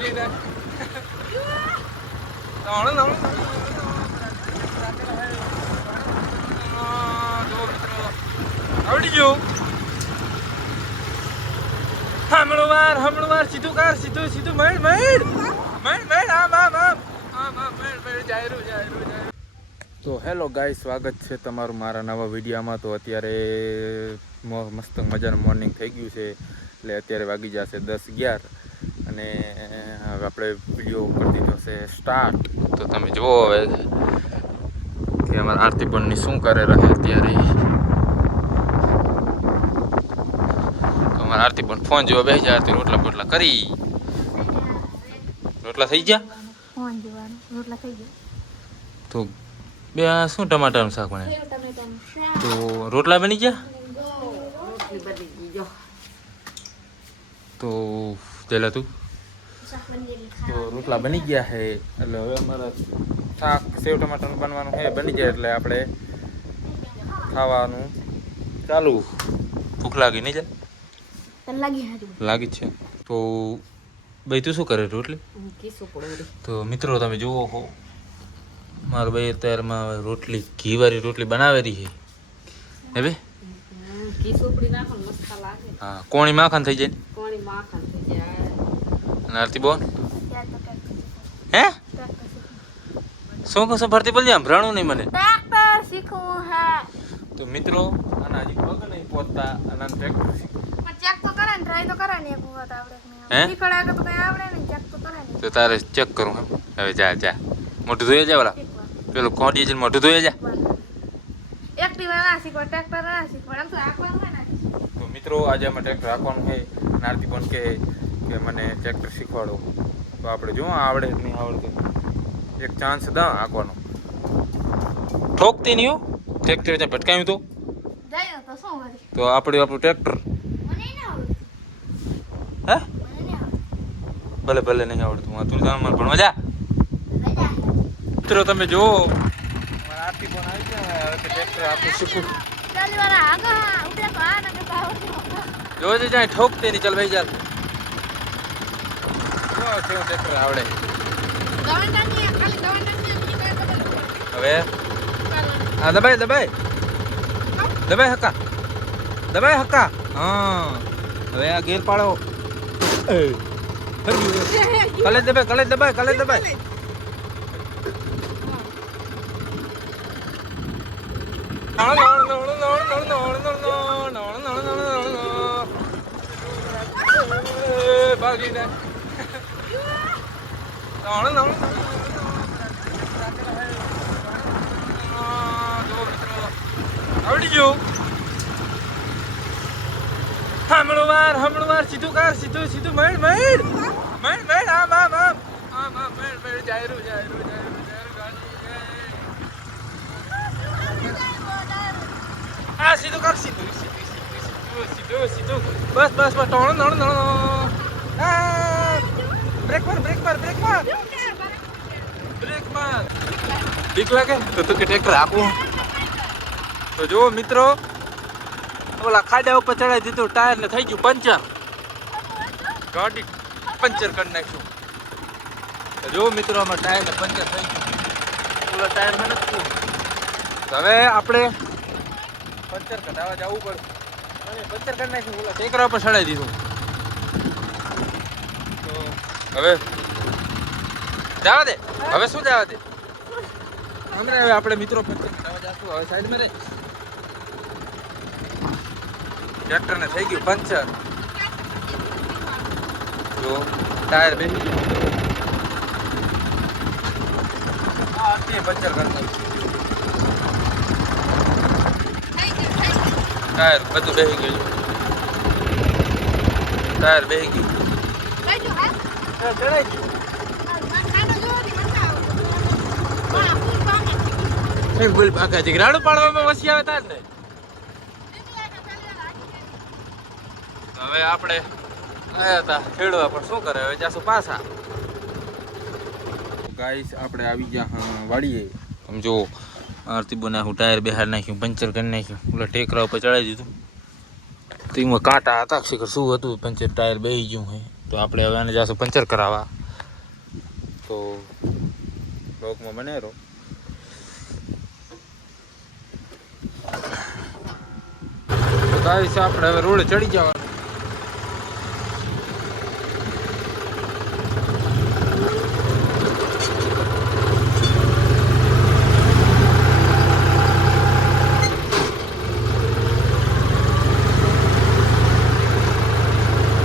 ભાગી જાય નોણ નોણ જો મિત્રો આવડી ગયો હમણો વાર સીધું કર સીધું મેળ આમ જાય તો હેલો ગાઈસ સ્વાગત છે તમારું મારા નવા વિડીયોમાં. તો અત્યારે મસ્ત મજાનું મોર્નિંગ થઈ ગયું છે એટલે અત્યારે વાગી જશે 10-11 અને હવે આપણે વિડીયો કરી દીધો છે સ્ટાર્ટ. તો તમે જુઓ હવે કે અમારા આરતી બનની શું કરે રહે અત્યારે. તો અમારા આરતી બન ફોન જોવા બેસી જાય. આરતી રોટલા બોટલા કરી રોટલા થઈ ગયા તો બે શું ટમાટાનું શાક બને તો રોટલા બની ગયા તો પેલા તું તો રોટલા બની ગયા છે એટલે હવે અમારા શાક સેવ ટમાટાનું બનવાનું છે. બની જાય એટલે આપણે ખાવાનું ચાલુ. ભૂખ લાગી નહીં જાય લાગી જ છે. તો ભાઈ તું શું કરે રોટલી? તો મિત્રો તમે જુઓ હો મારો ભાઈ અત્યારમાં રોટલી ઘીવાળી રોટલી બનાવેલી છે હે બે હા કોણી માખણ થઈ જાય ને આરતી બોન હે શું કહો ભરતી બોલ આમ ભરાણું નહીં મને તો મિત્રો આના હજી પગ નહીં પહોંચતા અને ટ્રેક્ટર તો તારે ચેક કરું હવે જા મોટું ધોઈ જા વાળા પેલું કોટી જઈને મોટું ધોઈ જા. તો મિત્રો આજે અમે ટ્રેક્ટર રાખવાનું છે. નારતી પણ કે મને ટ્રેક્ટર શીખવાડો તો આપણે જો આવડે નહીં આવડતું એક ચાન્સ દા હાંકવાનો. ઠોકતી નહીં હો ટ્રેક્ટર ત્યાં ભટકાયું તો આપણું ટ્રેક્ટર હે ભલે નહીં આવડતું તું મને ભણવા જા. મિત્રો તમે જુઓ આરતી પણ આવી ગયા હવે ટ્રેક્ટર આપણે શીખવું જોજે જાય ઠોકતે નહીં. ચાલ ભાઈ ચાલ કેવું ટ્રેક્ટર આવડે હવે હા દબાઈ હક્કા હા હવે આ ગેર પાડો કલે દબાઈ ભાગી જાય આવડી ગયો હમણો વાર સીધું કર સીધું મેળ આમ જાય આ સીધું કર સીધું બસ ટોણ બ્રેક માર બીક લાગે તો તું કે ટ્રેક્ટર આપું. તો જુઓ મિત્રો ઓલા ખાડા ઉપર ચડાવી દીધું ટાયર ને થઈ ગયું પંચર. ગાડી પંચર કરી નાખ્યું. તો જુઓ મિત્રો આમાં ટાયર ને પંચર થઈ ગયું. ઓલા ટાયર માં નથી. હવે આપણે પંચર કઢાવવા જવું પડે અને પંચર કરી નાખ્યું. ઓલા ટેકરા ઉપર ચડાવી દીધું. તો હવે જવા દે. હવે શું જવા દે હમણાં હવે આપણે મિત્રો પંચર કઢાવવા જશું. હવે સાઈડમાં રહે ટ્રેક્ટર ને થઈ ગયું પંચર. તો ટાયર બેસી ગયું પંચર કરતા ટાયર બધું બેસી ગયું. ટાયર બેસી ગયું ગુલ ભાગા છે રાડું પાડવામાં વસી આવે તાર ને. હવે આપણે આવ્યા હતા ખેડવા પણ શું કરે હવે જાશું પાછા. ગાઈસ આપણે આવી ગયા વાડીએ. આમ જો આરતી બનાવ્યું ટાયર બેહાર નાખ્યું પંચર કરી નાખ્યું. ઓલા ટેકરા ઉપર ચડાવી દીધું. તો એમાં કાંટા હતા શીખર શું હતું પંચર ટાયર બેસી ગયું હોય. તો આપણે હવે આને જાશું પંચર કરાવવા. તો બ્લોગમાં બને રહો. તો ગાઈસ આપણે હવે રોડે ચડી જવાનું.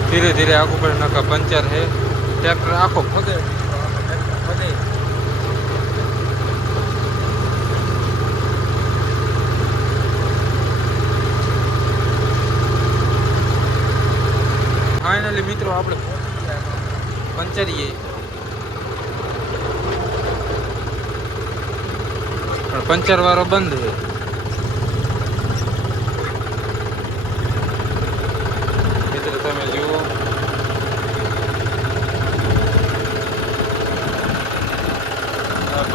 ધીરે ધીરે આગળ પડે નકા પંચર હે. ટ્રેક્ટર આખો ફગે ફાઇનલી મિત્રો આપણે પંચરીએ પણ પંચર વાળો બંધ છે. મિત્રો તમે જુઓ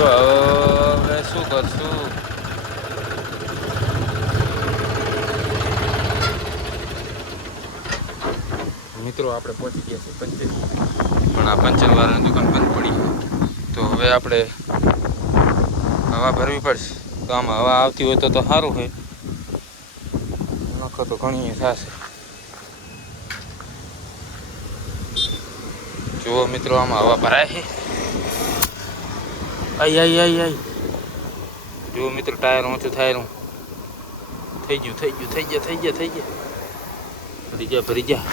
હવે શું કરશું. મિત્રો આપણે પહોંચી ગયા છીએ પંચર, પણ આ પંચર વાળાની દુકાન બંધ પડી. તો હવે આપણે હવા ભરવી પડશે. તો આમાં હવા આવતી હોય તો સારું છે, નખો તો ઘણી થશે. જુઓ મિત્રો આમાં હવા ભરાય છે. આઈ જુઓ મિત્રો ટાયર ઊંચું થાય થઈ ગયું. ભરી ગયા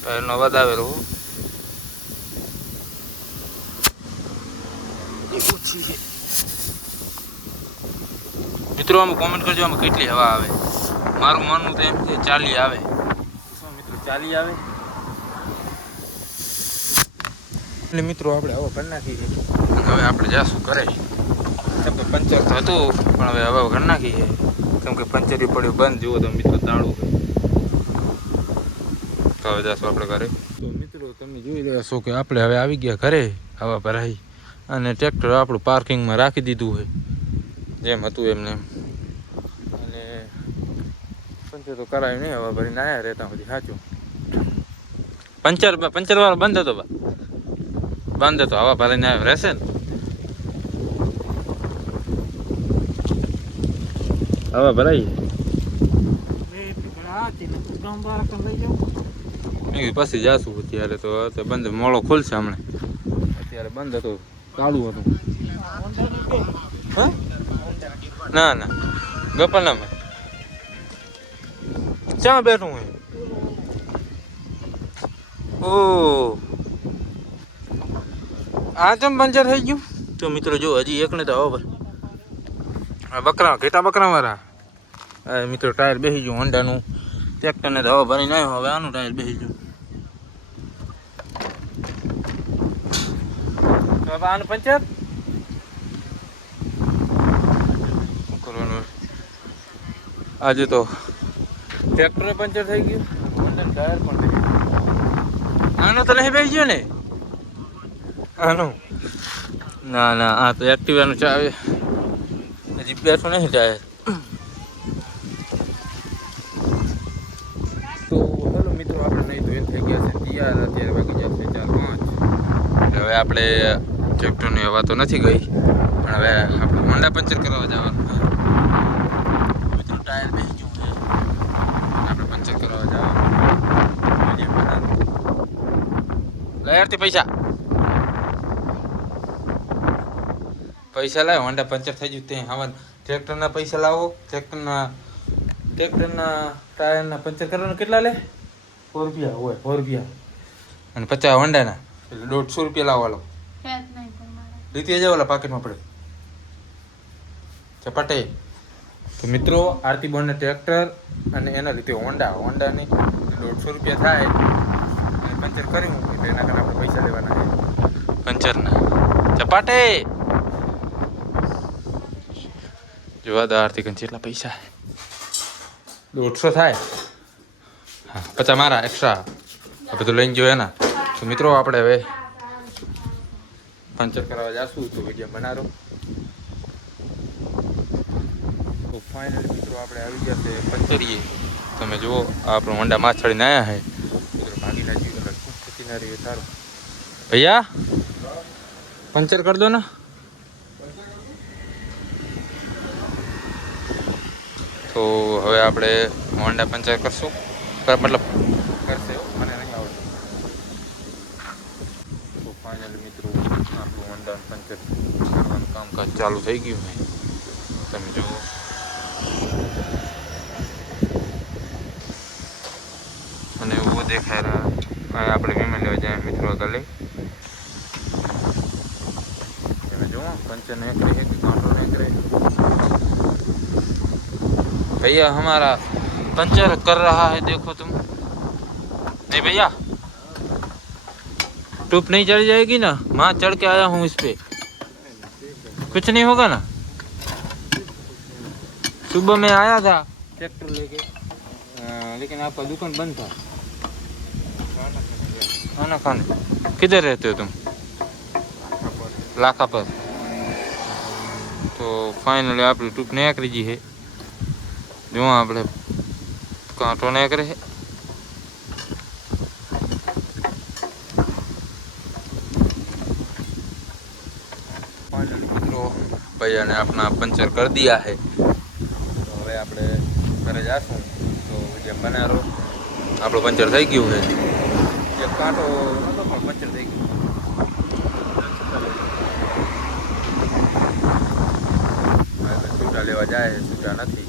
ટાયરનો અવાજ આવેલો. મિત્રો આમાં કોમેન્ટ કરજો આમાં કેટલી હવા આવે. મારું માનવું તો એમ છે 40 આવે. મિત્રો 40 આવે. એટલે મિત્રો આપણે હવા કરી નાખી. હવે આપણે જાશું કરે. કેમ કે પંચર તો હતું પણ હવે હવા કરી નાખી છે. કેમ કે પંચર પડ્યું બંધ. જુઓ તો મિત્રો તાળું. તો હવે જાશું આપણે ઘરે. તો મિત્રો તમે જોઈ રહ્યા છો કે આપણે હવે આવી ગયા ઘરે. હવા ભરાઈ અને ટ્રેક્ટર આપણું પાર્કિંગમાં રાખી દીધું હોય જેમ હતું એમને. અને પંચર તો કરાયું નહીં. હવા ભરીને આવ્યા રહેતા પછી સાચું. પંચર વાળો બંધ હતો. બંધ હતો. હવા ભરીને આવ્યો રહેશે ને. હવા ભરાઈ પછી જાશું. અત્યારે તો બંધ મોડો ખુલશે હમણાં. અત્યારે બંધ હતો, ચાલુ હતું. ના ગપાલામાં ક્યાં બેઠું હું? ઓ આ ચમ પંચર થઈ ગયું. તો મિત્રો જો હજી એકને તો હવે ઘેટા બકરા વાળા મિત્રો ટાયર બેસી ગયું. હોન્ડાનું ટ્રેક્ટરને તો હવા ભરીને આવ્યો. હવે આનું ટાયર બેસી ગયું. તો હવે આનું પંચર શું કરવાનું? આજે તો ટ્રેક્ટર પંચર થઈ ગયું. હોન્ડાનું ટાયર પણ બેસી ગયું. આનું તો નહીં બેસી ગયું ને? આનું ના આ તો એક્ટિવાનું ચાવે. હજી બેઠું નહીં ટાયર. તો હેલો મિત્રો આપણે નહીં ધોઈને થઈ ગયા છે તૈયાર. અત્યારે વાગી જશે 4-5. હવે આપણે ટ્રેક્ટરની હવા તો નથી ગઈ પણ હવે આપણે હોન્ડા પંચર કરાવવા જવાનું. મિત્રો ટાયર બેસી ગયું છે. આપણે પંચર કરાવવા જવાનું. લયારથી પૈસા લાવો. હોન્ડા પંચર થઈ ગયું. ત્યાં હવા ટ્રેક્ટરના પૈસા લાવો. ટ્રેક્ટરના ટાયરના પંચર કરવાના કેટલા લે? 4 રૂપિયા હોય. 4 રૂપિયા અને 50 હોન્ડાના એટલે 150 રૂપિયા લાવવાલો. લીધી જાવ ઓલા પાકેટમાં પડે ચપાટે. તો મિત્રો આરતી બોનને ટ્રેક્ટર અને એના લીધે હોન્ડાની 150 રૂપિયા થાય અને પંચર કરી મૂકી તો એના કરતાં આપણે પૈસા લેવાના છે પંચરના. ચપાટે જોવા દો આરતી કંઈ કેટલા પૈસા 150 થાય. હા 50 મારા એક્સ્ટ્રા આ બધું લઈને ગયો એના. તો મિત્રો આપણે હવે પંચર કરાવવા જઈશું. તો વિડીયો બનાવો. તો ફાઇનલી મિત્રો આપણે આવી ગયા છે પંચરીએ. તમે જુઓ આપણું હોન્ડા માં ચડીને આવ્યા છે. મિત્રો ભાગીના જીવ अरे सारू भैया पंचर कर दो ना तो હવે આપણે હોન્ડા પંચર કરશું મતલબ કરશે મને નહીં આવડતું તો ફાઇનલી મિત્રો આપણું હોન્ડા પંચર કરવાનું કામકાજ ચાલુ થઈ ગયું છે તમે જુઓ અને वो દેખાય રહ્યા આપણે વિમાન લેવા જાય મિત્રો આગળ લઈ તમે જુઓ પંચર नहीं करे कि कांटो नहीं करे भैया हमारा पंचर कर रहा है देखो तुम नहीं भैया टूप नहीं चढ़ जाएगी ना वहाँ चढ़ के आया हूँ इस पे कुछ नहीं होगा ना सुबह में आया था ट्रैक्टर लेके लेकिन आपका दुकान बंद था खाना खाने किधर रहते हो तुम लाखा पर तो फाइनली आप टूप नया करीजी है जो આપણે કાંટો ને કરે ફાઇનલી મિત્રો ભૈયા ને अपना पंचर कर दिया है तो હવે આપણે ઘરે જાશું તો વિડિયો બનાવો આપણો પંચર થઈ ગયું છે એક કાંટો નતો પણ પંચર થઈ ગયું છૂટા લેવા જાય છૂટા નથી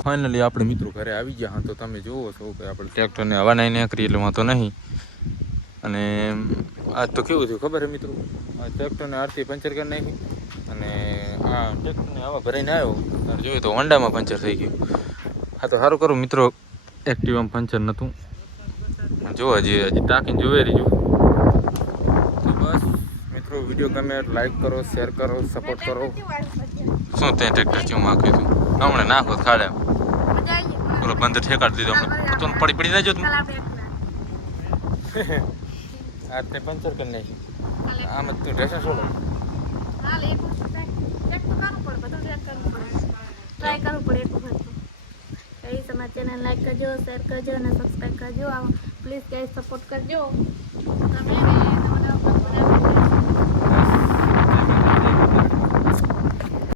ફાઇનલી આપણે મિત્રો ઘરે આવી ગયા હા તો તમે જુઓ છો કે આપણે ટ્રેક્ટરને હવા નહીં નીકળી એટલે વાંધો નહીં અને આજ તો કેવું થયું ખબર છે મિત્રો આ ટ્રેક્ટરને આરતી પંચર કરી નાખી અને આ ટ્રેક્ટરને હવા ભરાઈને આવ્યો ત્યારે જોયું તો હોન્ડામાં પંચર થઈ ગયું હા તો સારું કરું મિત્રો એક્ટિવામાં પંચર નહોતું જો હજી ટાંકીને જોવે રહી તો બસ મિત્રો વિડીયો ગમે લાઈક કરો શેર કરો સપોર્ટ કરો શું તે ટ્રેક્ટર ચેવું માખ્યું હતું હમણાં નાખો ખાડે બોલો બંધ ઠેકાડી દીધો હમણાં તો પડી ના જો તું આ તે પંચર કરી નાખી આમ જ તું ડ્રેસર છોડો ટ્રાય કરવું પડે એટલું બધું કઈ તમારા ચેનલ લાઈક કરજો શેર કરજો અને સબસ્ક્રાઈબ કરજો પ્લીઝ ગાઈસ સપોર્ટ કરજો તમે